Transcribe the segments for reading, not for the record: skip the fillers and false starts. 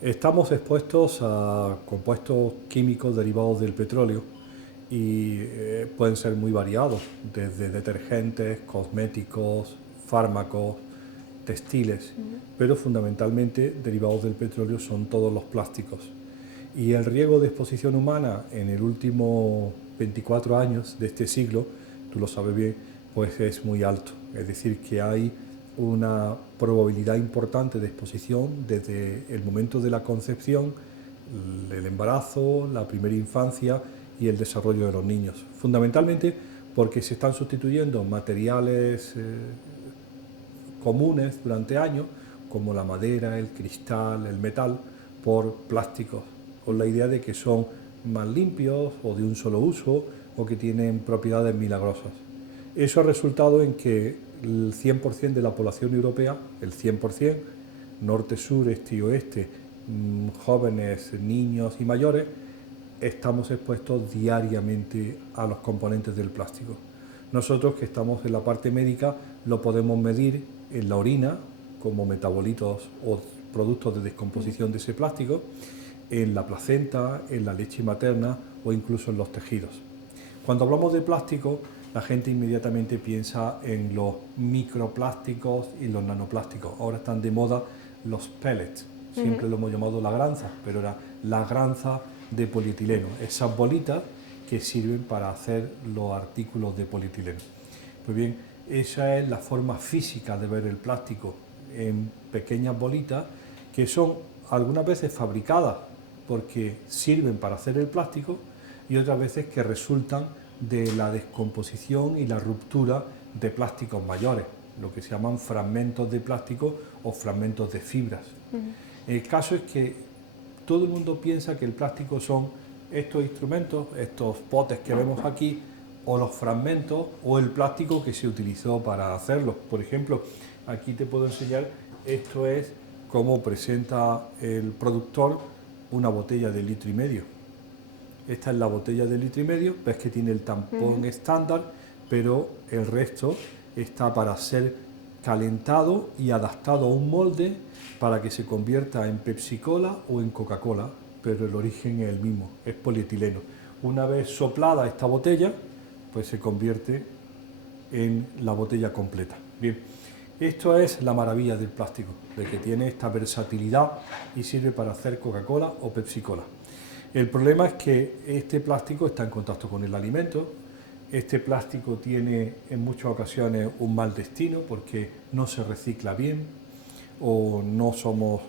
Estamos expuestos a compuestos químicos derivados del petróleo y pueden ser muy variados, desde detergentes, cosméticos, fármacos, textiles, pero fundamentalmente derivados del petróleo son todos los plásticos. Y el riesgo de exposición humana en el último 24 años de este siglo, tú lo sabes bien, pues es muy alto. Es decir, que hay una probabilidad importante de exposición desde el momento de la concepción, el embarazo, la primera infancia y el desarrollo de los niños. Fundamentalmente porque se están sustituyendo materiales comunes durante años, como la madera, el cristal, el metal, por plásticos, con la idea de que son más limpios o de un solo uso o que tienen propiedades milagrosas. Eso ha resultado en que el 100% de la población europea, el 100%, norte, sur, este y oeste, jóvenes, niños y mayores, estamos expuestos diariamente a los componentes del plástico. Nosotros que estamos en la parte médica lo podemos medir en la orina como metabolitos o productos de descomposición de ese plástico, en la placenta, en la leche materna o incluso en los tejidos. Cuando hablamos de plástico, la gente inmediatamente piensa en los microplásticos y los nanoplásticos. Ahora están de moda los pellets, siempre lo hemos llamado la granza, pero era la granza de polietileno, esas bolitas que sirven para hacer los artículos de polietileno. Pues bien, esa es la forma física de ver el plástico, en pequeñas bolitas que son algunas veces fabricadas porque sirven para hacer el plástico y otras veces que resultan de la descomposición y la ruptura de plásticos mayores, lo que se llaman fragmentos de plástico o fragmentos de fibras. El caso es que todo el mundo piensa que el plástico son estos instrumentos, estos potes que vemos aquí, o los fragmentos o el plástico que se utilizó para hacerlo. Por ejemplo, aquí te puedo enseñar, esto es cómo presenta el productor una botella de 1,5 litros. Esta es la botella de 1,5 litros, ves que tiene el tampón estándar, pero el resto está para ser calentado y adaptado a un molde para que se convierta en Pepsi-Cola o en Coca-Cola, pero el origen es el mismo, es polietileno. Una vez soplada esta botella, pues se convierte en la botella completa. Bien, esto es la maravilla del plástico, de que tiene esta versatilidad y sirve para hacer Coca-Cola o Pepsi-Cola. El problema es que este plástico está en contacto con el alimento. Este plástico tiene en muchas ocasiones un mal destino porque no se recicla bien o no somos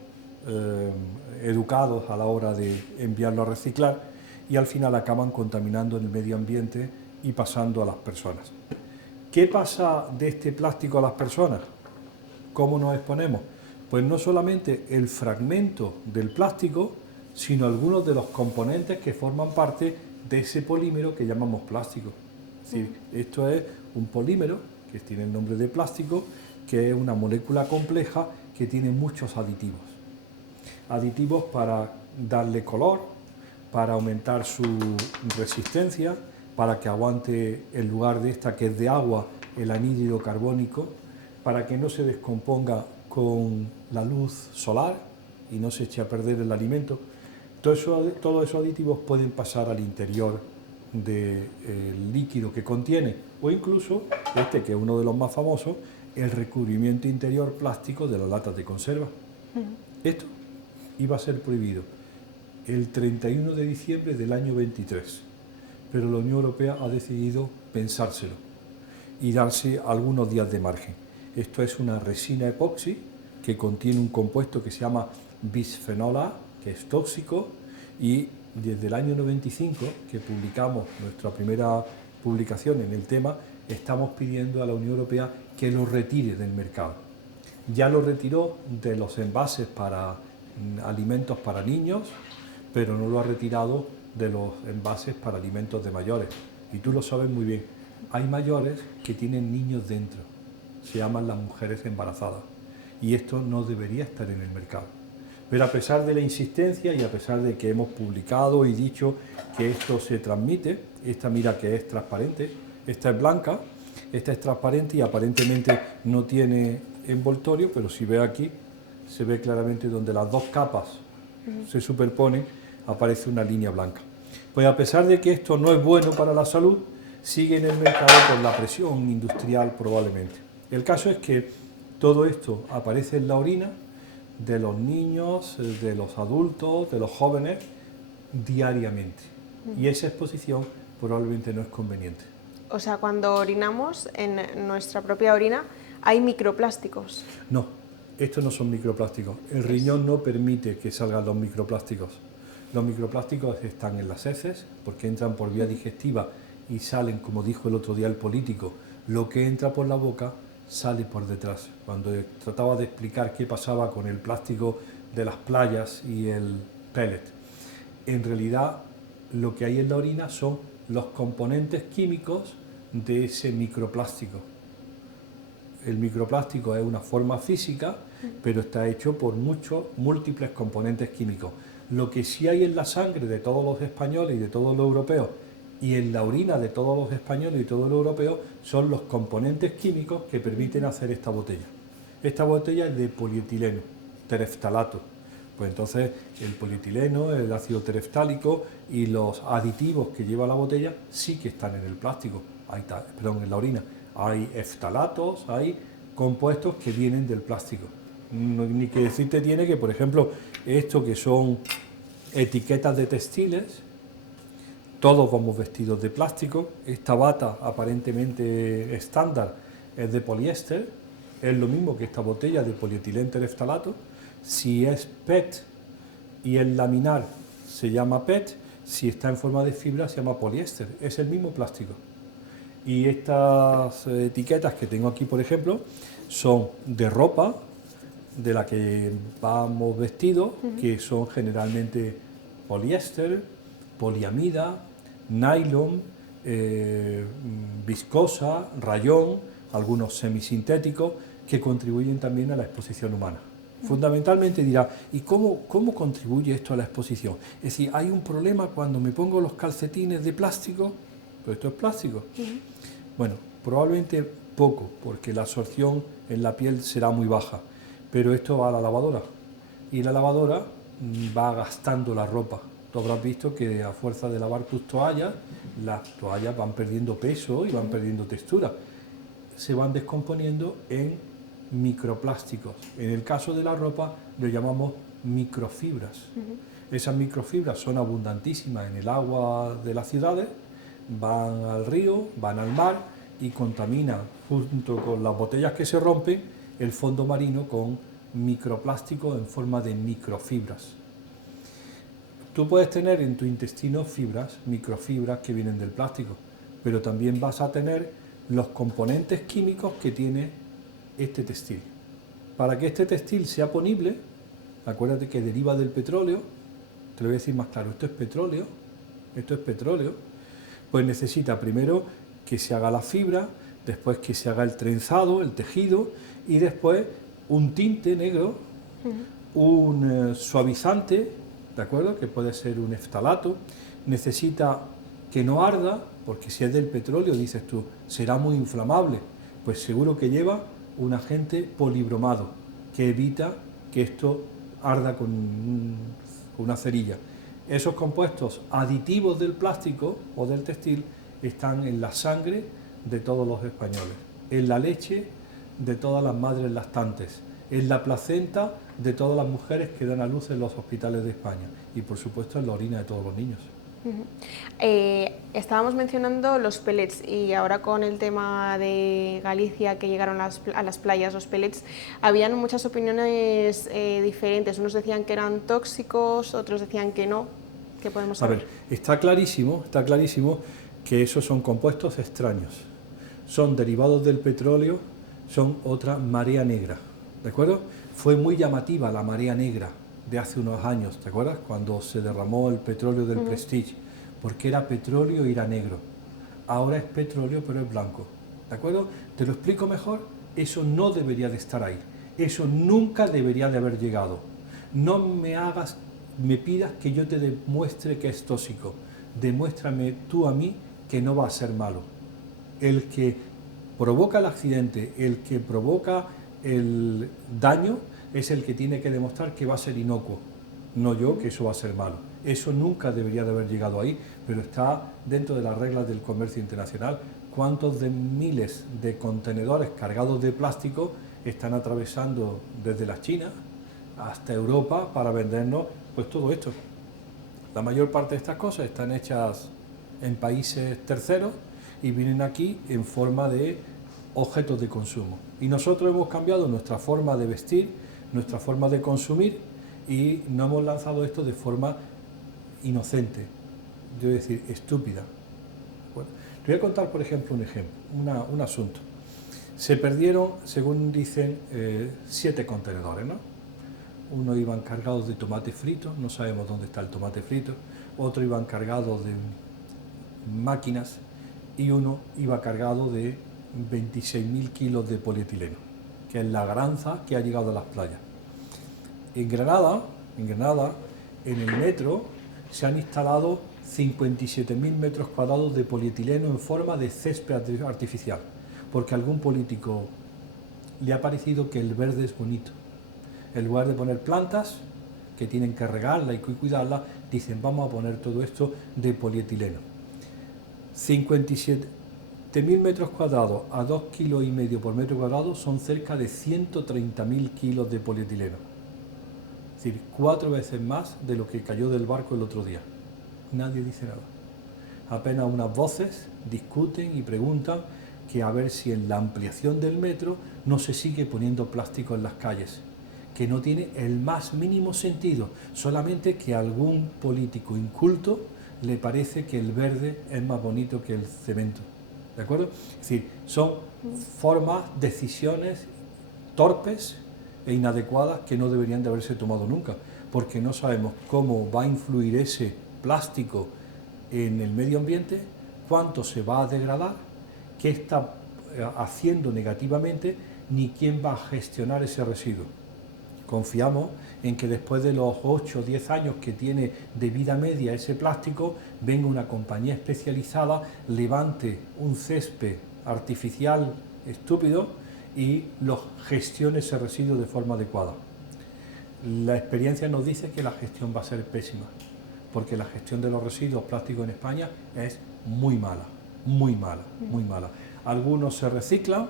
educados a la hora de enviarlo a reciclar y al final acaban contaminando el medio ambiente y pasando a las personas. ¿Qué pasa de este plástico a las personas? ¿Cómo nos exponemos? Pues no solamente el fragmento del plástico, sino algunos de los componentes que forman parte de ese polímero que llamamos plástico. Es decir, esto es un polímero que tiene el nombre de plástico, que es una molécula compleja que tiene muchos aditivos. Aditivos para darle color, para aumentar su resistencia, para que aguante en lugar de esta que es de agua, el anhídrido carbónico, para que no se descomponga con la luz solar y no se eche a perder el alimento. Todos esos aditivos pueden pasar al interior del líquido que contiene, o incluso este, que es uno de los más famosos, el recubrimiento interior plástico de las latas de conserva. Esto iba a ser prohibido el 31 de diciembre del año 23, pero la Unión Europea ha decidido pensárselo y darse algunos días de margen. Esto es una resina epoxi que contiene un compuesto que se llama bisfenol A, que es tóxico, y desde el año 95, que publicamos nuestra primera publicación en el tema, estamos pidiendo a la Unión Europea que lo retire del mercado. Ya lo retiró de los envases para alimentos para niños, pero no lo ha retirado de los envases para alimentos de mayores. Y tú lo sabes muy bien, hay mayores que tienen niños dentro, se llaman las mujeres embarazadas, y esto no debería estar en el mercado. Pero a pesar de la insistencia y a pesar de que hemos publicado y dicho que esto se transmite, esta mira que es transparente, esta es blanca, esta es transparente y aparentemente no tiene envoltorio, pero si ve aquí, se ve claramente donde las dos capas se superponen, aparece una línea blanca. Pues a pesar de que esto no es bueno para la salud, sigue en el mercado por la presión industrial probablemente. El caso es que todo esto aparece en la orina de los niños, de los adultos, de los jóvenes, diariamente. Y esa exposición probablemente no es conveniente. O sea, cuando orinamos en nuestra propia orina hay microplásticos. No, estos no son microplásticos. El riñón no permite que salgan los microplásticos. Los microplásticos están en las heces porque entran por vía digestiva y salen, como dijo el otro día el político, lo que entra por la boca sale por detrás. Cuando trataba de explicar qué pasaba con el plástico de las playas y el pellet, en realidad lo que hay en la orina son los componentes químicos de ese microplástico. El microplástico es una forma física, pero está hecho por múltiples componentes químicos. Lo que sí hay en la sangre de todos los españoles y de todos los europeos, y en la orina de todos los españoles y todos los europeos, son los componentes químicos que permiten hacer esta botella. Esta botella es de polietileno, tereftalato. Pues entonces el polietileno, el ácido tereftálico y los aditivos que lleva la botella sí que están en el plástico, en la orina. Hay eftalatos, hay compuestos que vienen del plástico. Ni que decirte tiene que, por ejemplo, esto que son etiquetas de textiles, todos vamos vestidos de plástico. Esta bata aparentemente estándar es de poliéster, es lo mismo que esta botella de polietileno tereftalato. Si es PET y es laminar se llama PET, si está en forma de fibra se llama poliéster, es el mismo plástico. Y estas etiquetas que tengo aquí, por ejemplo, son de ropa, de la que vamos vestidos, que son generalmente poliéster, poliamida, nylon, viscosa, rayón, algunos semisintéticos, que contribuyen también a la exposición humana. Fundamentalmente dirá, ¿y cómo contribuye esto a la exposición? Es decir, ¿hay un problema cuando me pongo los calcetines de plástico? Pues esto es plástico. Bueno, probablemente poco, porque la absorción en la piel será muy baja, pero esto va a la lavadora y la lavadora va gastando la ropa. Tú habrás visto que a fuerza de lavar tus toallas, las toallas van perdiendo peso y van perdiendo textura. Se van descomponiendo en microplásticos. En el caso de la ropa lo llamamos microfibras. Esas microfibras son abundantísimas en el agua de las ciudades, van al río, van al mar y contaminan, junto con las botellas que se rompen, el fondo marino con microplásticos en forma de microfibras. Tú puedes tener en tu intestino fibras, microfibras que vienen del plástico, pero también vas a tener los componentes químicos que tiene este textil. Para que este textil sea ponible, acuérdate que deriva del petróleo, te lo voy a decir más claro, esto es petróleo, pues necesita primero que se haga la fibra, después que se haga el trenzado, el tejido, y después un tinte negro, un suavizante, ¿de acuerdo? Que puede ser un eftalato, necesita que no arda, porque si es del petróleo, dices tú, será muy inflamable, pues seguro que lleva un agente polibromado, que evita que esto arda con una cerilla. Esos compuestos aditivos del plástico o del textil están en la sangre de todos los españoles, en la leche de todas las madres lactantes, en la placenta de todas las mujeres que dan a luz en los hospitales de España y por supuesto en la orina de todos los niños. Estábamos mencionando los pellets y ahora con el tema de Galicia que llegaron a las playas los pellets, habían muchas opiniones diferentes, unos decían que eran tóxicos, otros decían que no. ¿Qué podemos saber? A ver, está clarísimo que esos son compuestos extraños, son derivados del petróleo, son otra marea negra, ¿de acuerdo? Fue muy llamativa la marea negra de hace unos años, ¿te acuerdas? Cuando se derramó el petróleo del Prestige, porque era petróleo y era negro. Ahora es petróleo pero es blanco, ¿de acuerdo? Te lo explico mejor, eso no debería de estar ahí, eso nunca debería de haber llegado. No me pidas que yo te demuestre que es tóxico, demuéstrame tú a mí que no va a ser malo. El que provoca el accidente, el que provoca el daño, es el que tiene que demostrar que va a ser inocuo. no yo, que eso va a ser malo. Eso nunca debería de haber llegado ahí, pero está dentro de las reglas del comercio internacional. ¿Cuántos de miles de contenedores cargados de plástico están atravesando desde la China hasta Europa para vendernos pues todo esto? La mayor parte de estas cosas están hechas en países terceros y vienen aquí en forma de objetos de consumo. Y nosotros hemos cambiado nuestra forma de vestir, nuestra forma de consumir, y no hemos lanzado esto de forma inocente, yo voy a decir estúpida. Bueno, te voy a contar, por ejemplo, un asunto. Se perdieron, según dicen, 7 contenedores, ¿no? Uno iban cargados de tomate frito, no sabemos dónde está el tomate frito, otro iban cargados de máquinas y uno iba cargado de 26.000 kilos de polietileno, que es la granza que ha llegado a las playas. En Granada, en el metro, se han instalado 57.000 metros cuadrados de polietileno en forma de césped artificial, porque a algún político le ha parecido que el verde es bonito. En lugar de poner plantas, que tienen que regarla y cuidarla, dicen vamos a poner todo esto de polietileno. 57.000 metros cuadrados a 2,5 kilos por metro cuadrado son cerca de 130.000 kilos de polietileno. Es decir, 4 veces más de lo que cayó del barco el otro día. Nadie dice nada. Apenas unas voces discuten y preguntan que a ver si en la ampliación del metro no se sigue poniendo plástico en las calles, que no tiene el más mínimo sentido, solamente que a algún político inculto le parece que el verde es más bonito que el cemento. ¿De acuerdo? Es decir, son formas, decisiones torpes e inadecuadas que no deberían de haberse tomado nunca, porque no sabemos cómo va a influir ese plástico en el medio ambiente, cuánto se va a degradar, qué está haciendo negativamente, ni quién va a gestionar ese residuo. Confiamos en que después de los 8 o 10 años que tiene de vida media ese plástico, venga una compañía especializada, levante un césped artificial estúpido y los gestione ese residuo de forma adecuada. La experiencia nos dice que la gestión va a ser pésima, porque la gestión de los residuos plásticos en España es muy mala, muy mala, muy mala. Algunos se reciclan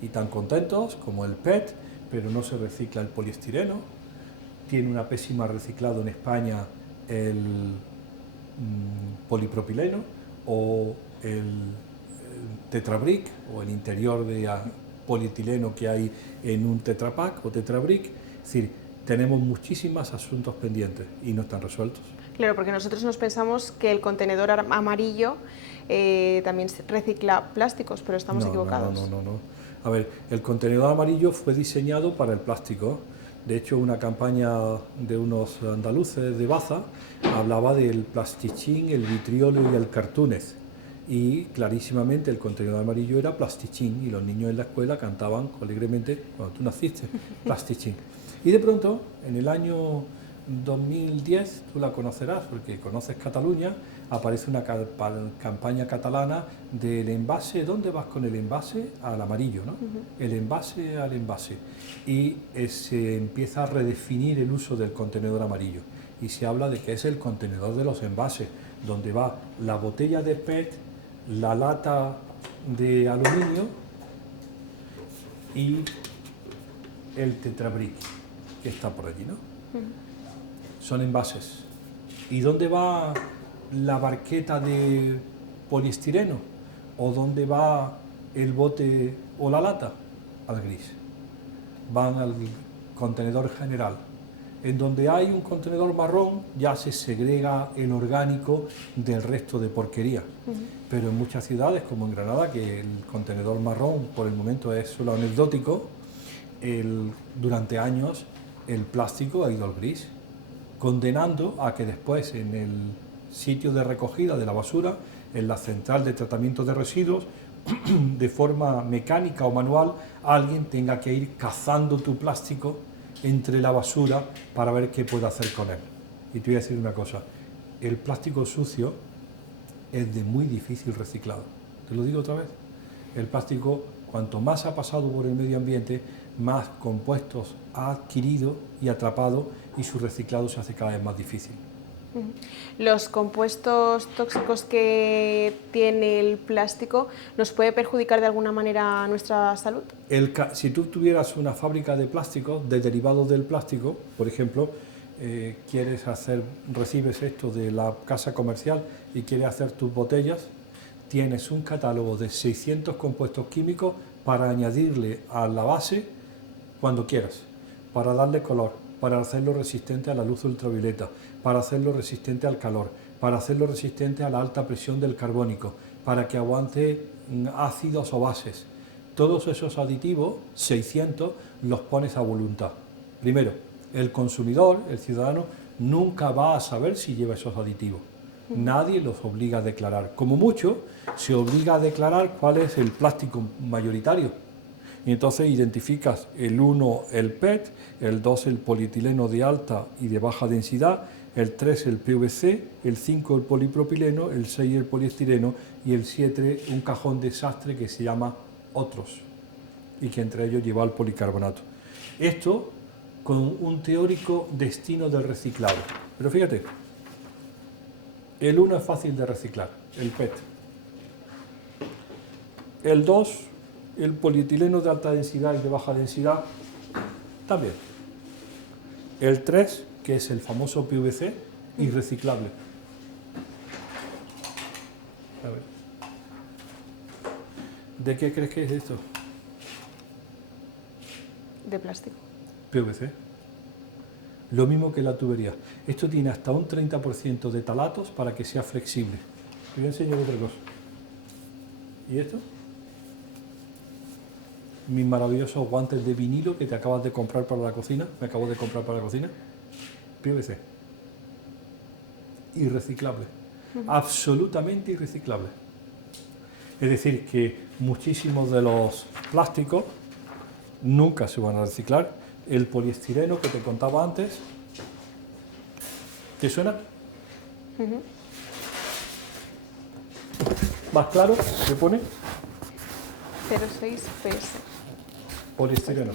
y están contentos, como el PET, pero no se recicla el poliestireno. Tiene una pésima reciclado en España el polipropileno o el tetrabric o el interior de polietileno que hay en un tetrapack o tetrabric. Es decir, tenemos muchísimos asuntos pendientes y no están resueltos. Claro, porque nosotros nos pensamos que el contenedor amarillo también recicla plásticos, pero estamos equivocados. No. A ver, el contenedor amarillo fue diseñado para el plástico. De hecho, una campaña de unos andaluces de Baza hablaba del plastichín, el vitriolo y el cartúnez. Y clarísimamente el contenedor amarillo era plastichín y los niños en la escuela cantaban alegremente, cuando tú naciste, plastichín. Y de pronto, en el año 2010, tú la conocerás porque conoces Cataluña, aparece una campaña catalana del envase. ¿Dónde vas con el envase? Al amarillo, ¿no? El envase al envase. Y se empieza a redefinir el uso del contenedor amarillo. Y se habla de que es el contenedor de los envases, donde va la botella de PET, la lata de aluminio y el tetrabric, que está por allí, ¿no? Son envases. ¿Y dónde va la barqueta de poliestireno? ¿O dónde va el bote o la lata? Al gris. Van al contenedor general. En donde hay un contenedor marrón ya se segrega el orgánico del resto de porquería. Pero en muchas ciudades, como en Granada, que el contenedor marrón por el momento es solo anecdótico, durante años el plástico ha ido al gris, condenando a que después en el sitio de recogida de la basura, en la central de tratamiento de residuos, de forma mecánica o manual, alguien tenga que ir cazando tu plástico entre la basura para ver qué puede hacer con él. Y te voy a decir una cosa, el plástico sucio es de muy difícil reciclado. Te lo digo otra vez, el plástico, cuanto más ha pasado por el medio ambiente, más compuestos ha adquirido y atrapado y su reciclado se hace cada vez más difícil. ¿Los compuestos tóxicos que tiene el plástico nos puede perjudicar de alguna manera nuestra salud? Si tú tuvieras una fábrica de plásticos, de derivados del plástico, por ejemplo, recibes esto de la casa comercial y quieres hacer tus botellas, tienes un catálogo de 600 compuestos químicos para añadirle a la base cuando quieras, para darle color, para hacerlo resistente a la luz ultravioleta, para hacerlo resistente al calor, para hacerlo resistente a la alta presión del carbónico, para que aguante ácidos o bases. Todos esos aditivos, 600, los pones a voluntad. Primero, el consumidor, el ciudadano, nunca va a saber si lleva esos aditivos. Nadie los obliga a declarar. Como mucho, se obliga a declarar cuál es el plástico mayoritario. Y entonces identificas el 1 el PET, el 2 el polietileno de alta y de baja densidad, el 3 el PVC, el 5 el polipropileno, el 6 el poliestireno y el 7 un cajón desastre que se llama otros y que entre ellos lleva el policarbonato. Esto con un teórico destino del reciclado. Pero fíjate, el 1 es fácil de reciclar, el PET. El 2, el polietileno de alta densidad y de baja densidad, también. El 3, que es el famoso PVC, irreciclable. A ver. ¿De qué crees que es esto? De plástico. PVC. Lo mismo que la tubería. Esto tiene hasta un 30% de talatos para que sea flexible. Te voy a enseñar otra cosa. ¿Y esto? Mis maravillosos guantes de vinilo que te acabas de comprar para la cocina. Me acabo de comprar para la cocina. PVC. Irreciclable. Absolutamente irreciclable. Es decir, que muchísimos de los plásticos nunca se van a reciclar. El poliestireno que te contaba antes, ¿te suena? ¿Más claro? ¿Qué pone? 06 PS. Poliestireno.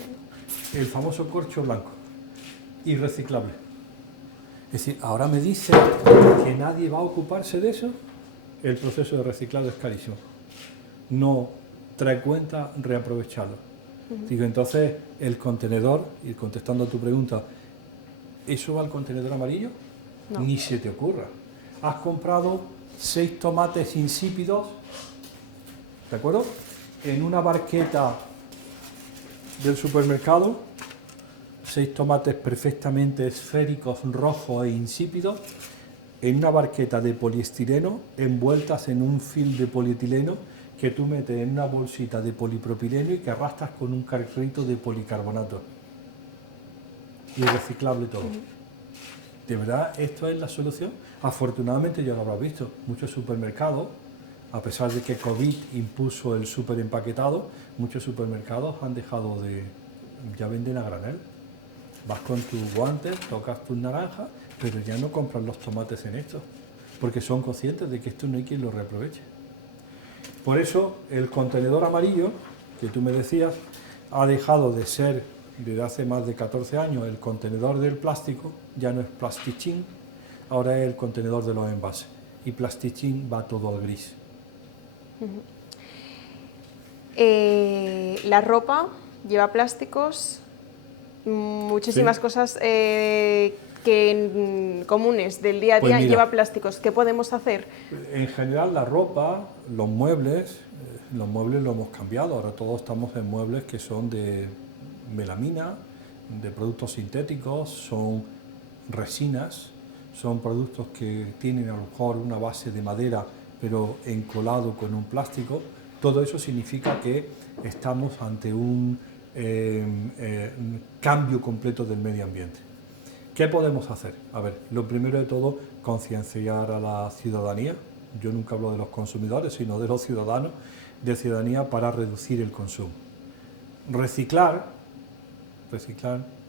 El famoso corcho blanco. Irreciclable. Es decir, ahora me dice que nadie va a ocuparse de eso. El proceso de reciclado es carísimo. No trae cuenta reaprovecharlo. Digo, entonces, el contenedor, y contestando a tu pregunta, ¿eso va al contenedor amarillo? No. Ni se te ocurra. Has comprado 6 tomates insípidos, ¿de acuerdo? En una barqueta del supermercado, 6 tomates perfectamente esféricos, rojos e insípidos, en una barqueta de poliestireno, envueltas en un film de polietileno, que tú metes en una bolsita de polipropileno y que arrastras con un carrito de policarbonato. Irreciclable todo. ¿De verdad esto es la solución? Afortunadamente ya lo habrás visto. Muchos supermercados, a pesar de que COVID impuso el superempaquetado, muchos supermercados han dejado de... ya venden a granel. Vas con tus guantes, tocas tus naranjas, pero ya no compran los tomates en esto, porque son conscientes de que esto no hay quien lo reaproveche. Por eso el contenedor amarillo, que tú me decías, ha dejado de ser, desde hace más de 14 años, el contenedor del plástico, ya no es plastichín, ahora es el contenedor de los envases. Y plastichín va todo al gris. La ropa lleva plásticos, muchísimas cosas comunes del día a día, Pues lleva plásticos. ¿Qué podemos hacer? En general la ropa, los muebles lo hemos cambiado, ahora todos estamos en muebles que son de melamina, de productos sintéticos, son resinas, son productos que tienen a lo mejor una base de madera pero encolado con un plástico. Todo eso significa que estamos ante un cambio completo del medio ambiente. ¿Qué podemos hacer? A ver, lo primero de todo, concienciar a la ciudadanía. Yo nunca hablo de los consumidores, sino de los ciudadanos, de ciudadanía para reducir el consumo. Reciclar,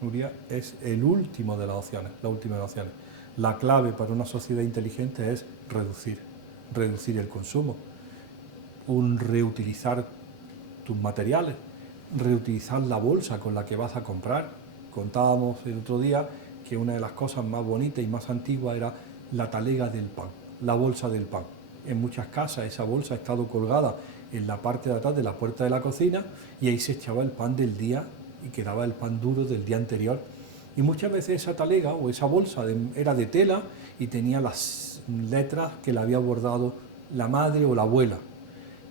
Nuria, es el último de las opciones, la última de las opciones. La clave para una sociedad inteligente es reducir el consumo, reutilizar tus materiales, reutilizar la bolsa con la que vas a comprar. Contábamos el otro día que una de las cosas más bonitas y más antiguas era la talega del pan, la bolsa del pan. En muchas casas esa bolsa ha estado colgada en la parte de atrás de la puerta de la cocina y ahí se echaba el pan del día y quedaba el pan duro del día anterior. Y muchas veces esa talega o esa bolsa era de tela y tenía las letras que le había bordado la madre o la abuela.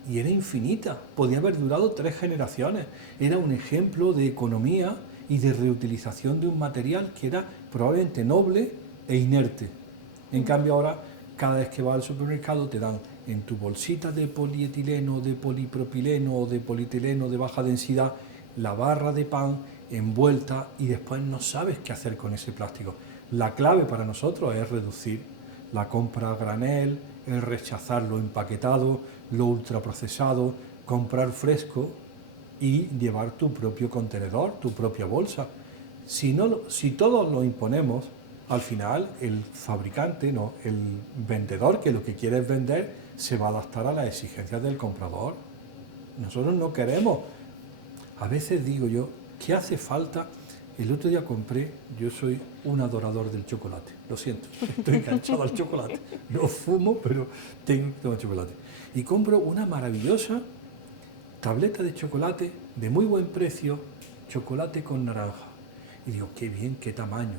Y era infinita, podía haber durado 3 generaciones. Era un ejemplo de economía y de reutilización de un material que era probablemente noble e inerte. En cambio ahora, cada vez que vas al supermercado te dan en tu bolsita de polietileno, de polipropileno o de polietileno de baja densidad la barra de pan envuelta y después no sabes qué hacer con ese plástico. La clave para nosotros es reducir la compra a granel, es rechazar lo empaquetado, lo ultraprocesado, comprar fresco y llevar tu propio contenedor, tu propia bolsa. Si todos lo imponemos, al final el fabricante, no, el vendedor, que lo que quiere es vender, se va a adaptar a las exigencias del comprador. Nosotros no queremos. A veces digo yo, ¿qué hace falta? El otro día compré, yo soy un adorador del chocolate, lo siento, estoy enganchado al chocolate. No fumo, pero tengo chocolate. Y compro una maravillosa tableta de chocolate de muy buen precio, chocolate con naranja. Y digo, qué bien, qué tamaño.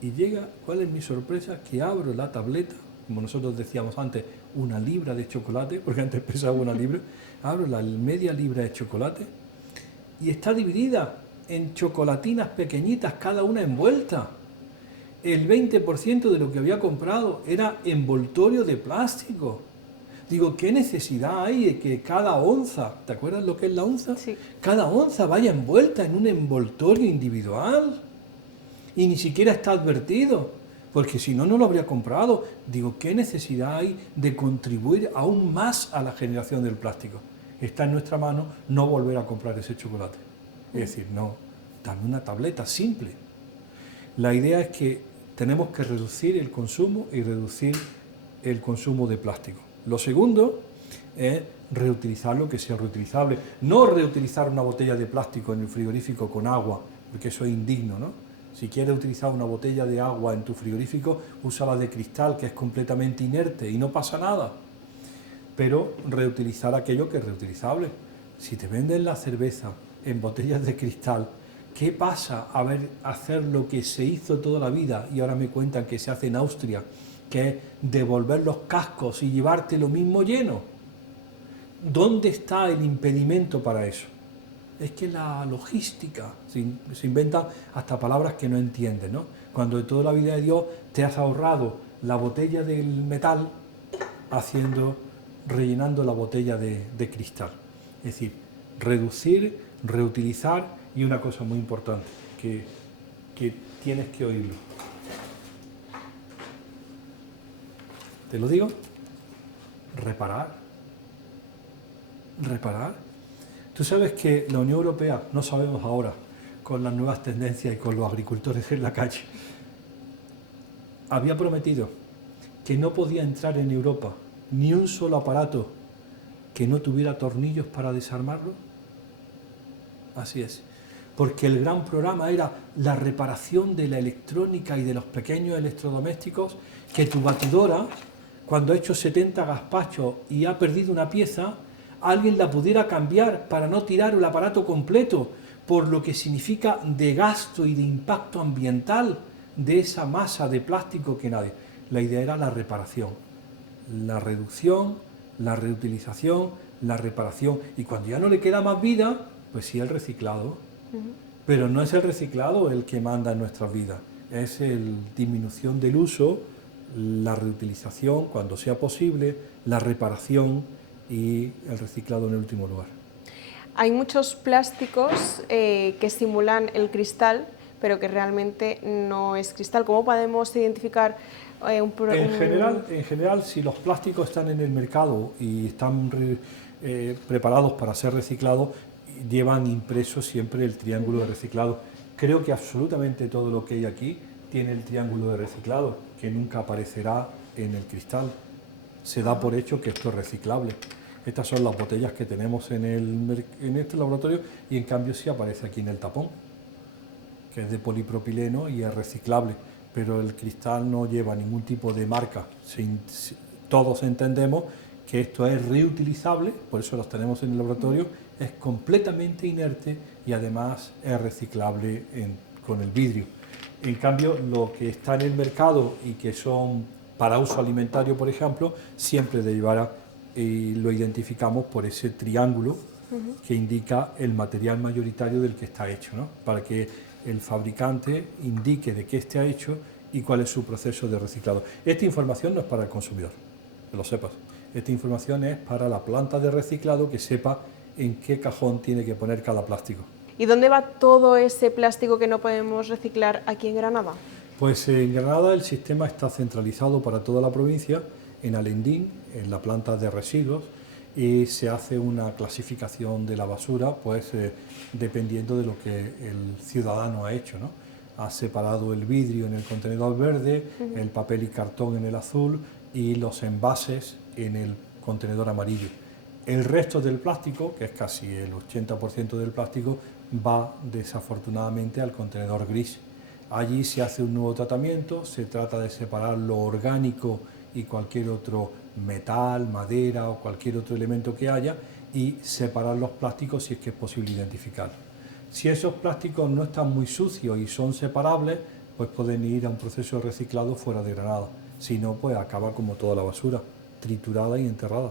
Y llega, ¿cuál es mi sorpresa? Que abro la tableta, como nosotros decíamos antes, 1 libra de chocolate, porque antes pesaba 1 libra, abro la media libra de chocolate y está dividida en chocolatinas pequeñitas, cada una envuelta. El 20% de lo que había comprado era envoltorio de plástico. Digo, ¿qué necesidad hay de que cada onza, ¿te acuerdas lo que es la onza? Sí. Cada onza vaya envuelta en un envoltorio individual y ni siquiera está advertido, porque si no, no lo habría comprado. Digo, ¿qué necesidad hay de contribuir aún más a la generación del plástico? Está en nuestra mano no volver a comprar ese chocolate. Es decir, no, dame una tableta simple. La idea es que tenemos que reducir el consumo y reducir el consumo de plástico. Lo segundo es reutilizar lo que sea reutilizable. No reutilizar una botella de plástico en el frigorífico con agua, porque eso es indigno, ¿no? Si quieres utilizar una botella de agua en tu frigorífico, úsala de cristal, que es completamente inerte y no pasa nada. Pero reutilizar aquello que es reutilizable. Si te venden la cerveza en botellas de cristal, ¿qué pasa a hacer lo que se hizo toda la vida y ahora me cuentan que se hace en Austria, que es devolver los cascos y llevarte lo mismo lleno? ¿Dónde está el impedimento para eso? Es que la logística, se inventan hasta palabras que no entienden, ¿no? Cuando de toda la vida de Dios te has ahorrado la botella del metal rellenando la botella de cristal. Es decir, reducir, reutilizar y una cosa muy importante, que tienes que oírlo. ¿Te lo digo? Reparar. Reparar. Tú sabes que la Unión Europea, no sabemos ahora, con las nuevas tendencias y con los agricultores en la calle, había prometido que no podía entrar en Europa ni un solo aparato que no tuviera tornillos para desarmarlo. Así es, porque el gran programa era la reparación de la electrónica y de los pequeños electrodomésticos, que tu batidora, cuando ha hecho 70 gazpachos y ha perdido una pieza, alguien la pudiera cambiar para no tirar el aparato completo, por lo que significa de gasto y de impacto ambiental de esa masa de plástico que nadie. La idea era la reparación, la reducción, la reutilización, la reparación, y cuando ya no le queda más vida, pues sí el reciclado. Pero no es el reciclado el que manda en nuestras vidas, es la disminución del uso, la reutilización cuando sea posible, la reparación y el reciclado en el último lugar. Hay muchos plásticos que simulan el cristal, pero que realmente no es cristal. ¿Cómo podemos identificar En general, si los plásticos están en el mercado y están preparados para ser reciclados, llevan impreso siempre el triángulo de reciclado. Creo que absolutamente todo lo que hay aquí tiene el triángulo de reciclado, que nunca aparecerá en el cristal. Se da por hecho que esto es reciclable. Estas son las botellas que tenemos en este laboratorio y en cambio sí aparece aquí en el tapón, que es de polipropileno y es reciclable, pero el cristal no lleva ningún tipo de marca. Todos entendemos que esto es reutilizable, por eso los tenemos en el laboratorio, es completamente inerte y además es reciclable con el vidrio. En cambio, lo que está en el mercado y que son para uso alimentario, por ejemplo, siempre llevará, y lo identificamos por ese triángulo que indica el material mayoritario del que está hecho, ¿no? Para que el fabricante indique de qué está hecho y cuál es su proceso de reciclado. Esta información no es para el consumidor, que lo sepas. Esta información es para la planta de reciclado que sepa en qué cajón tiene que poner cada plástico. ¿Y dónde va todo ese plástico que no podemos reciclar aquí en Granada? Pues en Granada el sistema está centralizado para toda la provincia, en Alendín, en la planta de residuos, y se hace una clasificación de la basura, pues dependiendo de lo que el ciudadano ha hecho, ¿no? Ha separado el vidrio en el contenedor verde, el papel y cartón en el azul y los envases en el contenedor amarillo. El resto del plástico, que es casi el 80% del plástico, va desafortunadamente al contenedor gris. Allí se hace un nuevo tratamiento, se trata de separar lo orgánico y cualquier otro metal, madera o cualquier otro elemento que haya y separar los plásticos si es que es posible identificar. Si esos plásticos no están muy sucios y son separables, pues pueden ir a un proceso de reciclado fuera de Granada. Si no, pues acaba como toda la basura, triturada y enterrada.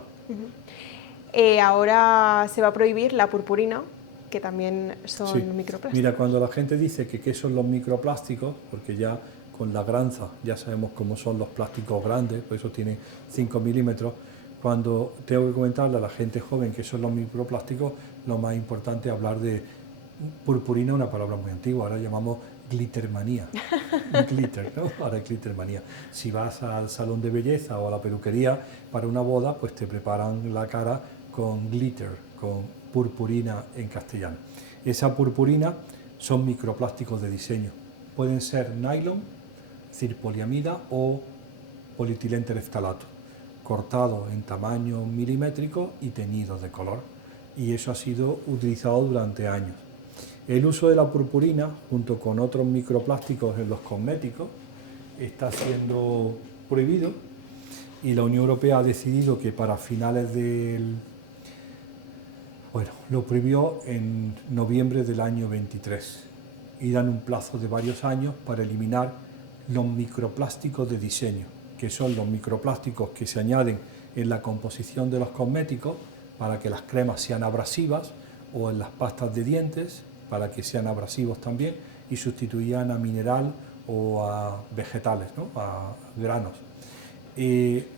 Ahora se va a prohibir la purpurina, que también son microplásticos. Mira, cuando la gente dice que qué son los microplásticos, porque ya con la granza ya sabemos cómo son los plásticos grandes, por eso tienen 5 milímetros, cuando tengo que comentarle a la gente joven qué son los microplásticos, lo más importante es hablar de purpurina, una palabra muy antigua, ahora llamamos glittermanía. Glitter, ¿no? Ahora es glittermanía. Si vas al salón de belleza o a la peluquería para una boda, pues te preparan la cara con glitter, con purpurina en castellano. Esa purpurina son microplásticos de diseño. Pueden ser nylon, es decir, poliamida o polietilén-tereftalato, cortado en tamaño milimétrico y teñido de color. Y eso ha sido utilizado durante años. El uso de la purpurina, junto con otros microplásticos en los cosméticos, está siendo prohibido y la Unión Europea ha decidido que para finales del... Bueno, lo prohibió en noviembre del año 23 y dan un plazo de varios años para eliminar los microplásticos de diseño, que son los microplásticos que se añaden en la composición de los cosméticos para que las cremas sean abrasivas o en las pastas de dientes para que sean abrasivos también y sustituían a mineral o a vegetales, ¿no? A granos.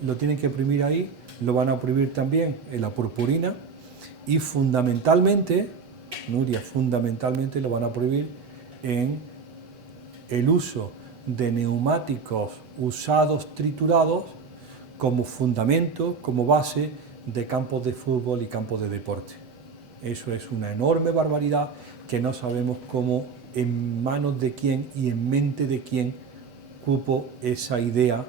Lo tienen que prohibir ahí, lo van a prohibir también en la purpurina y fundamentalmente, Nuria, fundamentalmente lo van a prohibir en el uso de neumáticos usados triturados como fundamento, como base de campos de fútbol y campos de deporte. Eso es una enorme barbaridad que no sabemos cómo, en manos de quién y en mente de quién cupo esa idea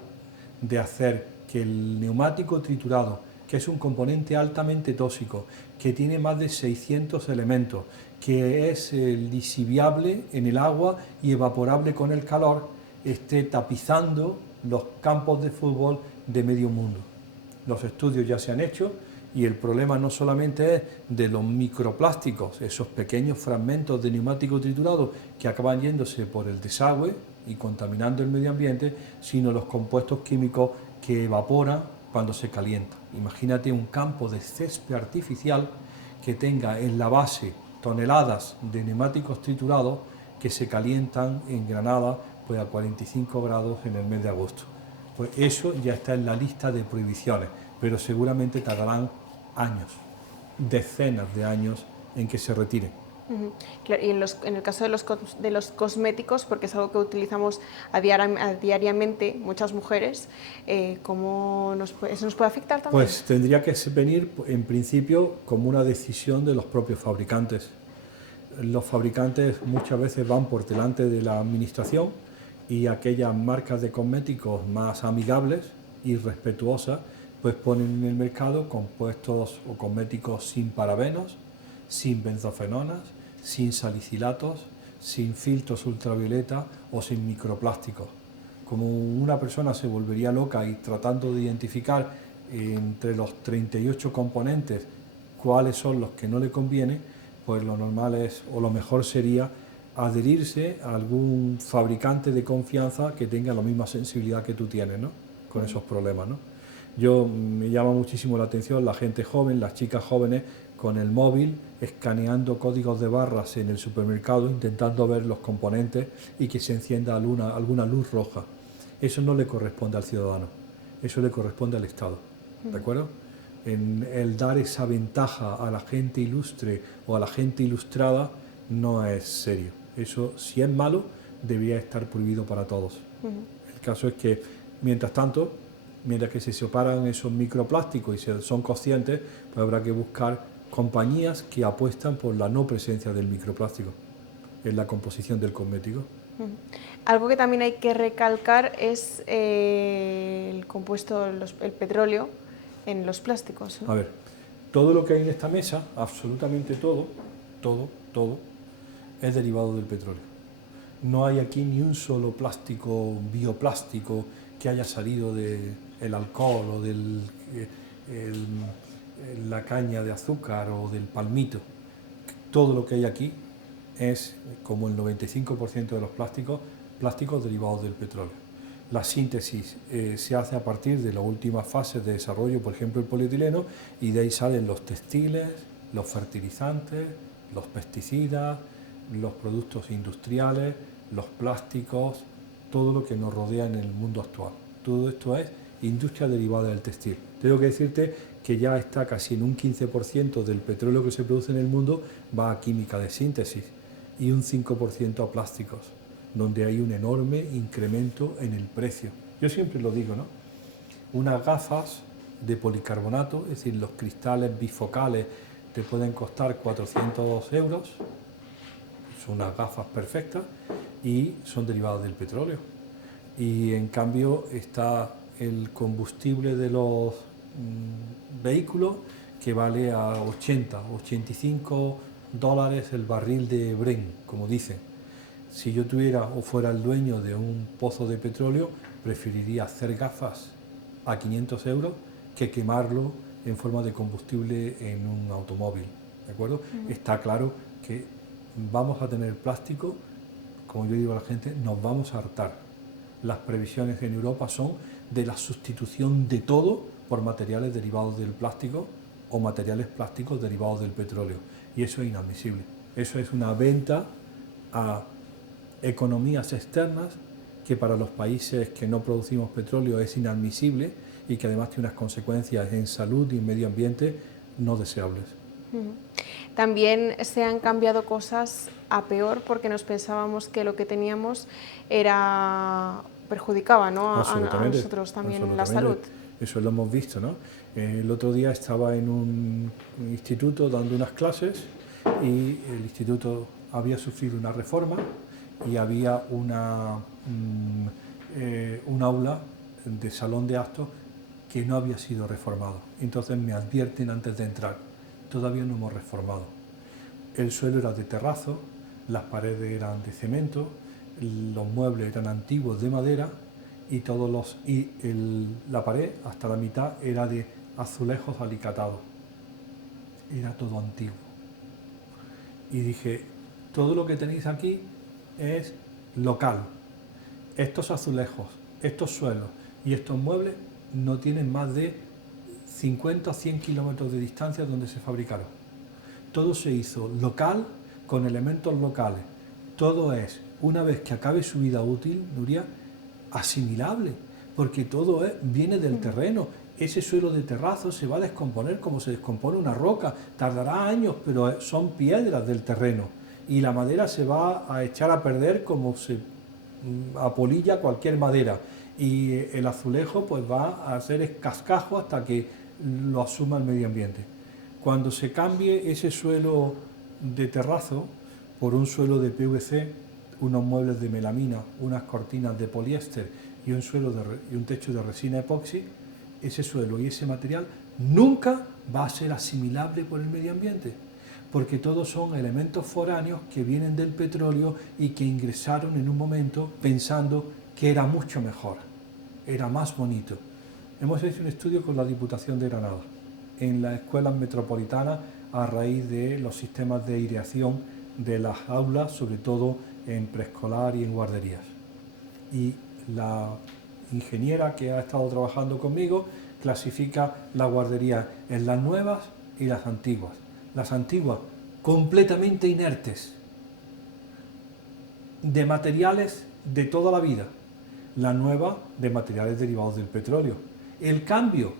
de hacer que el neumático triturado, que es un componente altamente tóxico, que tiene más de 600 elementos, que es lisiviable en el agua y evaporable con el calor, esté tapizando los campos de fútbol de medio mundo. Los estudios ya se han hecho y el problema no solamente es de los microplásticos, esos pequeños fragmentos de neumático triturado que acaban yéndose por el desagüe y contaminando el medio ambiente, sino los compuestos químicos que evaporan cuando se calienta. Imagínate un campo de césped artificial que tenga en la base toneladas de neumáticos triturados que se calientan en Granada pues a 45 grados en el mes de agosto. Pues eso ya está en la lista de prohibiciones, pero seguramente tardarán años, decenas de años en que se retiren. Claro, y en el caso de los cosméticos, porque es algo que utilizamos diariamente muchas mujeres, ¿cómo eso nos puede afectar también? Pues tendría que venir en principio como una decisión de los propios fabricantes. Los fabricantes muchas veces van por delante de la administración y aquellas marcas de cosméticos más amigables y respetuosas pues ponen en el mercado compuestos o cosméticos sin parabenos, sin benzofenonas, sin salicilatos, sin filtros ultravioleta o sin microplásticos. Como una persona se volvería loca y tratando de identificar entre los 38 componentes cuáles son los que no le conviene, pues lo normal es, o lo mejor sería, adherirse a algún fabricante de confianza que tenga la misma sensibilidad que tú tienes, ¿no? Con esos problemas, ¿no? Me llama muchísimo la atención la gente joven, las chicas jóvenes con el móvil escaneando códigos de barras en el supermercado, intentando ver los componentes y que se encienda alguna luz roja. Eso no le corresponde al ciudadano, eso le corresponde al Estado, ¿de acuerdo? En el dar esa ventaja a la gente ilustre o a la gente ilustrada no es serio. Eso, si es malo, debería estar prohibido para todos. El caso es que, mientras tanto, mientras que se separan esos microplásticos y son conscientes, pues habrá que buscar compañías que apuestan por la no presencia del microplástico en la composición del cosmético. Algo que también hay que recalcar es el compuesto, el petróleo en los plásticos, ¿no? A ver, todo lo que hay en esta mesa, absolutamente todo, es derivado del petróleo. No hay aquí ni un solo plástico bioplástico que haya salido del alcohol o de la caña de azúcar o del palmito. Todo lo que hay aquí es, como el 95% de los plásticos derivados del petróleo. La síntesis se hace a partir de las últimas fases de desarrollo, por ejemplo el polietileno, y de ahí salen los textiles, los fertilizantes, los pesticidas, los productos industriales, los plásticos, todo lo que nos rodea en el mundo actual. Todo esto es industria derivada del textil. Tengo que decirte que ya está casi en un 15% del petróleo que se produce en el mundo va a química de síntesis y un 5% a plásticos, donde hay un enorme incremento en el precio. Yo siempre lo digo, ¿no? Unas gafas de policarbonato, es decir, los cristales bifocales te pueden costar 400 euros, son unas gafas perfectas y son derivadas del petróleo. Y en cambio está el combustible de los vehículos que vale a 85 dólares el barril de Brent, como dicen. Si yo tuviera o fuera el dueño de un pozo de petróleo, preferiría hacer gafas a 500 euros que quemarlo en forma de combustible en un automóvil, ¿de acuerdo? Está claro que vamos a tener plástico, como yo digo a la gente, nos vamos a hartar. Las previsiones en Europa son de la sustitución de todo por materiales derivados del plástico o materiales plásticos derivados del petróleo. Y eso es inadmisible. Eso es una venta a economías externas que para los países que no producimos petróleo es inadmisible y que además tiene unas consecuencias en salud y en medio ambiente no deseables. También se han cambiado cosas a peor porque nos pensábamos que lo que teníamos perjudicaba, ¿no? a nosotros también la salud. Eso lo hemos visto, ¿no? El otro día estaba en un instituto dando unas clases y el instituto había sufrido una reforma y había un aula de salón de actos que no había sido reformado. Entonces me advierten antes de entrar, todavía no hemos reformado. El suelo era de terrazo, las paredes eran de cemento, los muebles eran antiguos de madera y la pared hasta la mitad era de azulejos alicatados. Era todo antiguo. Y dije, todo lo que tenéis aquí es local. Estos azulejos, estos suelos y estos muebles no tienen más de 50 o 100 kilómetros de distancia donde se fabricaron. Todo se hizo local, con elementos locales. Todo es, una vez que acabe su vida útil, Nuria, asimilable, porque todo viene del terreno. Ese suelo de terrazo se va a descomponer como se descompone una roca, tardará años, pero son piedras del terreno y la madera se va a echar a perder como se apolilla cualquier madera y el azulejo pues va a ser cascajo hasta que lo asuma el medio ambiente. Cuando se cambie ese suelo de terrazo por un suelo de PVC, unos muebles de melamina, unas cortinas de poliéster y un techo de resina epoxi, ese suelo y ese material nunca va a ser asimilable por el medio ambiente, porque todos son elementos foráneos que vienen del petróleo y que ingresaron en un momento pensando que era mucho mejor, era más bonito. Hemos hecho un estudio con la Diputación de Granada, en las escuelas metropolitanas, a raíz de los sistemas de aireación de las aulas, sobre todo en preescolar y en guarderías. Y la ingeniera que ha estado trabajando conmigo clasifica la guardería en las nuevas y las antiguas. Las antiguas, completamente inertes, de materiales de toda la vida. La nueva, de materiales derivados del petróleo. El cambio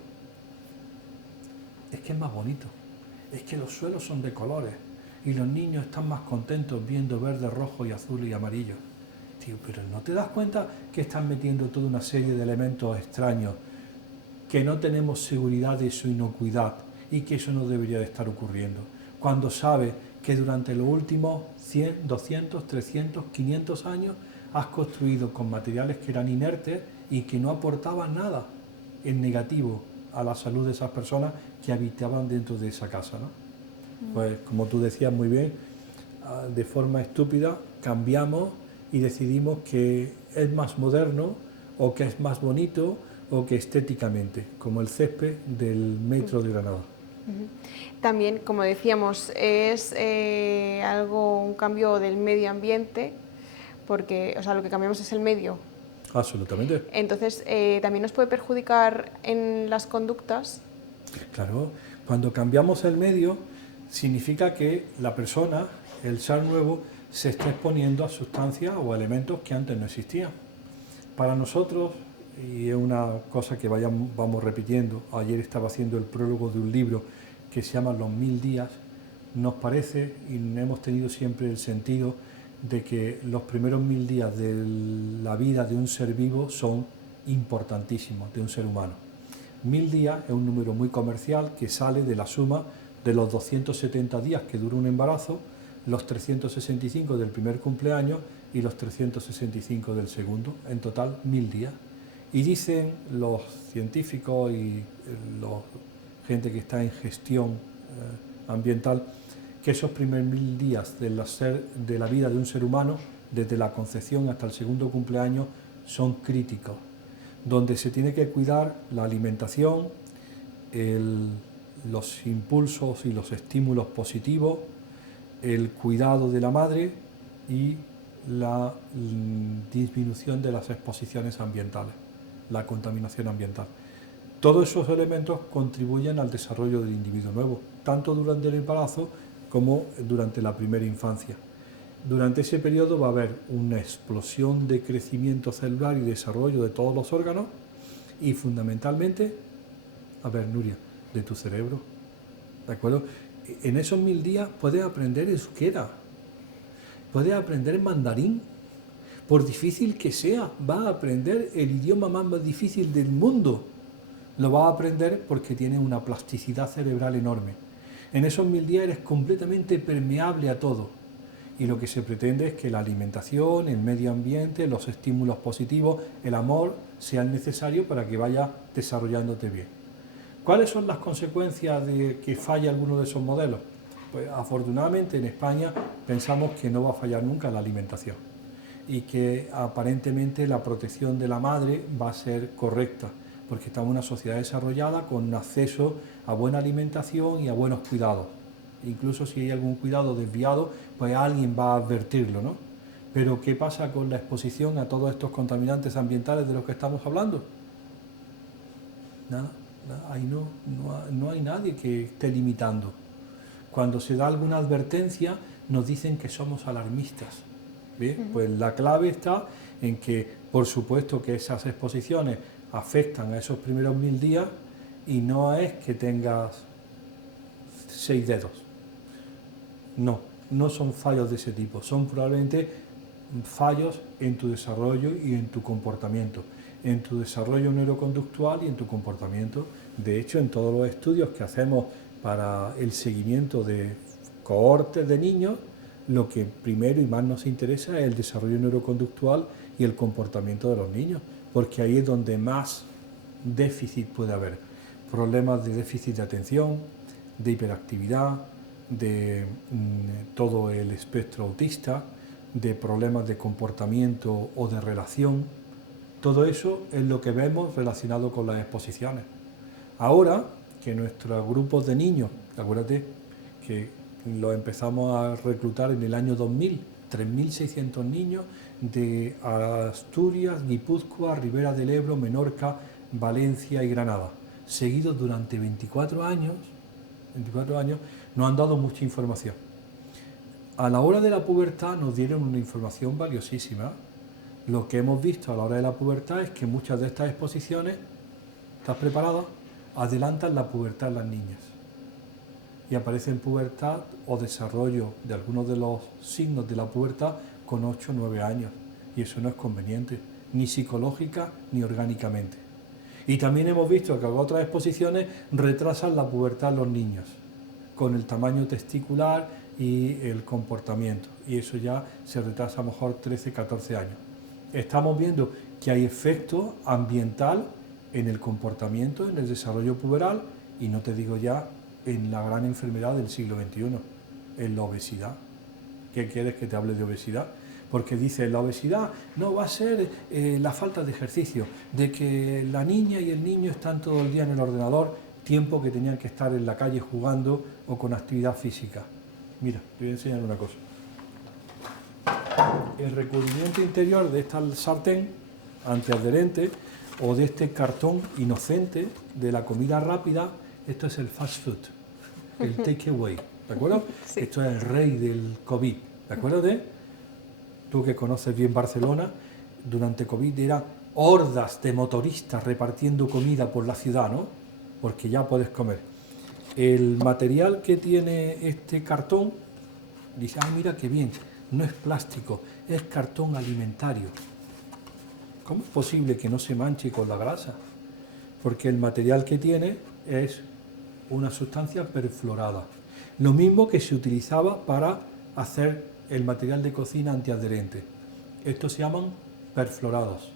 es que es más bonito, es que los suelos son de colores y los niños están más contentos viendo verde, rojo y azul y amarillo. Tío, pero ¿no te das cuenta que están metiendo toda una serie de elementos extraños, que no tenemos seguridad de su inocuidad y que eso no debería de estar ocurriendo? Cuando sabes que durante los últimos 100, 200, 300, 500 años has construido con materiales que eran inertes y que no aportaban nada en negativo a la salud de esas personas que habitaban dentro de esa casa, ¿no? Pues como tú decías muy bien, de forma estúpida cambiamos y decidimos que es más moderno o que es más bonito o que estéticamente, como el césped del metro de Granada. También, como decíamos, es un cambio del medio ambiente, porque lo que cambiamos es el medio. Absolutamente. Entonces, también nos puede perjudicar en las conductas. Claro, cuando cambiamos el medio, significa que la persona, el ser nuevo, se está exponiendo a sustancias o elementos que antes no existían. Para nosotros, y es una cosa que vamos repitiendo, ayer estaba haciendo el prólogo de un libro que se llama Los 1000 días, nos parece y hemos tenido siempre el sentido de que los primeros 1000 días de la vida de un ser vivo son importantísimos, de un ser humano. 1000 días es un número muy comercial que sale de la suma de los 270 días que dura un embarazo, los 365 del primer cumpleaños y los 365 del segundo, en total 1000 días. Y dicen los científicos y la gente que está en gestión ambiental que esos primeros 1000 días de la vida de un ser humano, desde la concepción hasta el segundo cumpleaños, son críticos, donde se tiene que cuidar la alimentación, los impulsos y los estímulos positivos, el cuidado de la madre y la disminución de las exposiciones ambientales, la contaminación ambiental. Todos esos elementos contribuyen al desarrollo del individuo nuevo, tanto durante el embarazo como durante la primera infancia. Durante ese periodo va a haber una explosión de crecimiento celular y desarrollo de todos los órganos y fundamentalmente, a ver, Nuria, de tu cerebro, ¿de acuerdo? En esos 1000 días puedes aprender euskera, puedes aprender mandarín, por difícil que sea, vas a aprender el idioma más difícil del mundo. Lo vas a aprender porque tienes una plasticidad cerebral enorme. En esos 1000 días eres completamente permeable a todo. Y lo que se pretende es que la alimentación, el medio ambiente, los estímulos positivos, el amor, sean necesarios para que vayas desarrollándote bien. ¿Cuáles son las consecuencias de que falle alguno de esos modelos? Pues afortunadamente en España pensamos que no va a fallar nunca la alimentación y que aparentemente la protección de la madre va a ser correcta, porque estamos en una sociedad desarrollada con acceso a buena alimentación y a buenos cuidados. Incluso si hay algún cuidado desviado, pues alguien va a advertirlo, ¿no? Pero ¿qué pasa con la exposición a todos estos contaminantes ambientales de los que estamos hablando? Nada, ahí no hay nadie que esté limitando. Cuando se da alguna advertencia, nos dicen que somos alarmistas. ¿Bien? Pues la clave está en que, por supuesto, que esas exposiciones afectan a esos primeros 1000 días y no es que tengas 6 dedos. No son fallos de ese tipo, son probablemente fallos en tu desarrollo y en tu comportamiento, en tu desarrollo neuroconductual y en tu comportamiento. De hecho, en todos los estudios que hacemos para el seguimiento de cohortes de niños, lo que primero y más nos interesa es el desarrollo neuroconductual y el comportamiento de los niños, porque ahí es donde más déficit puede haber? Problemas de déficit de atención, de hiperactividad, de todo el espectro autista, de problemas de comportamiento o de relación. Todo eso es lo que vemos relacionado con las exposiciones. Ahora que nuestros grupos de niños, acuérdate que los empezamos a reclutar en el año 2000, 3.600 niños de Asturias, Guipúzcoa, Ribera del Ebro, Menorca, Valencia y Granada, seguidos durante 24 años, nos han dado mucha información. A la hora de la pubertad nos dieron una información valiosísima. Lo que hemos visto a la hora de la pubertad es que muchas de estas exposiciones, ¿estás preparada?, adelantan la pubertad en las niñas. Y aparece en pubertad o desarrollo de algunos de los signos de la pubertad con 8 o 9 años. Y eso no es conveniente, ni psicológica ni orgánicamente. Y también hemos visto que otras exposiciones retrasan la pubertad en los niños, con el tamaño testicular y el comportamiento. Y eso ya se retrasa a lo mejor 13, 14 años. Estamos viendo que hay efecto ambiental en el comportamiento, en el desarrollo puberal, y no te digo ya en la gran enfermedad del siglo XXI, en la obesidad. ¿Qué quieres que te hable de obesidad? Porque dice, la obesidad no va a ser la falta de ejercicio, de que la niña y el niño están todo el día en el ordenador, tiempo que tenían que estar en la calle jugando o con actividad física. Mira, te voy a enseñar una cosa. El recubrimiento interior de esta sartén antiadherente o de este cartón inocente de la comida rápida, esto es el fast food, el takeaway, ¿de acuerdo? Sí. Esto es el rey del COVID, ¿de acuerdo? Tú que conoces bien Barcelona, durante COVID era hordas de motoristas repartiendo comida por la ciudad, ¿no? Porque ya puedes comer. El material que tiene este cartón, dice, ah, mira qué bien, no es plástico, es cartón alimentario. ¿Cómo es posible que no se manche con la grasa? Porque el material que tiene es una sustancia perfluorada. Lo mismo que se utilizaba para hacer el material de cocina antiadherente. Estos se llaman perfluorados,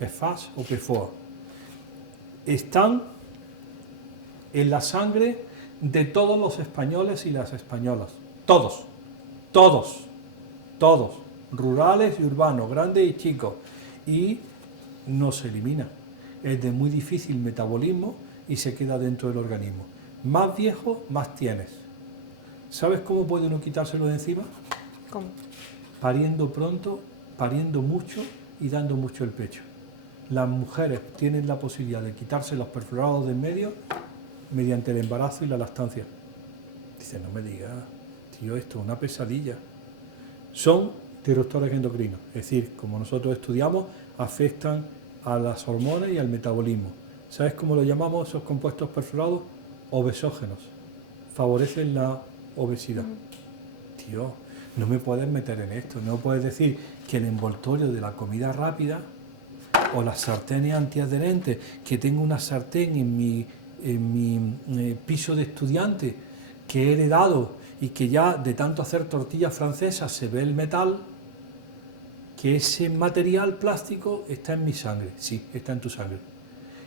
PFAS o PFOA. Están en la sangre de todos los españoles y las españolas. Todos, rurales y urbanos, grandes y chicos. Y no se elimina. Es de muy difícil metabolismo y se queda dentro del organismo. Más viejo, más tienes. ¿Sabes cómo puede uno quitárselo de encima? ¿Cómo? Pariendo pronto, pariendo mucho y dando mucho el pecho. Las mujeres tienen la posibilidad de quitarse los perfluorados de en medio mediante el embarazo y la lactancia. Dice, no me digas, tío, esto es una pesadilla. Son disruptores endocrinos, es decir, como nosotros estudiamos, afectan a las hormonas y al metabolismo. ¿Sabes cómo lo llamamos esos compuestos perfluorados? Obesógenos. Favorecen la obesidad. Tío, no me puedes meter en esto, no puedes decir que el envoltorio de la comida rápida o las sartenes antiadherentes, que tengo una sartén en mi piso de estudiante que he heredado y que ya de tanto hacer tortillas francesas se ve el metal, que ese material plástico está en mi sangre. Sí, está en tu sangre.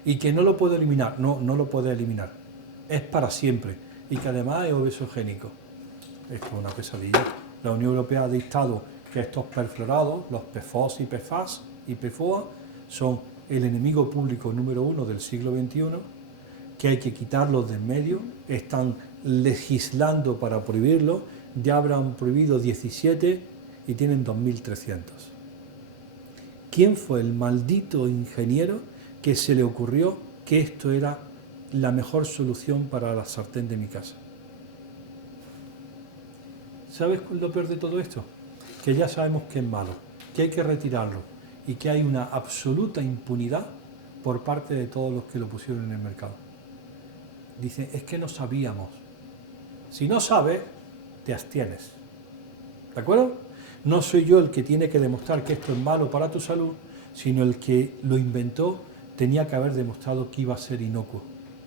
Y que no lo puedo eliminar. No, no lo puedes eliminar. Es para siempre. Y que además es obesogénico. Esto es una pesadilla. La Unión Europea ha dictado que estos perfluorados, los PFOS y PFAS y PFOA, son el enemigo público número 1 del siglo XXI, que hay que quitarlos de en medio. Están legislando para prohibirlo. Ya habrán prohibido 17 y tienen 2.300. ¿Quién fue el maldito ingeniero que se le ocurrió que esto era la mejor solución para la sartén de mi casa? ¿Sabes lo peor de todo esto? Que ya sabemos que es malo, que hay que retirarlo y que hay una absoluta impunidad por parte de todos los que lo pusieron en el mercado. Dicen, es que no sabíamos. Si no sabes, te abstienes. ¿De acuerdo? No soy yo el que tiene que demostrar que esto es malo para tu salud, sino el que lo inventó tenía que haber demostrado que iba a ser inocuo.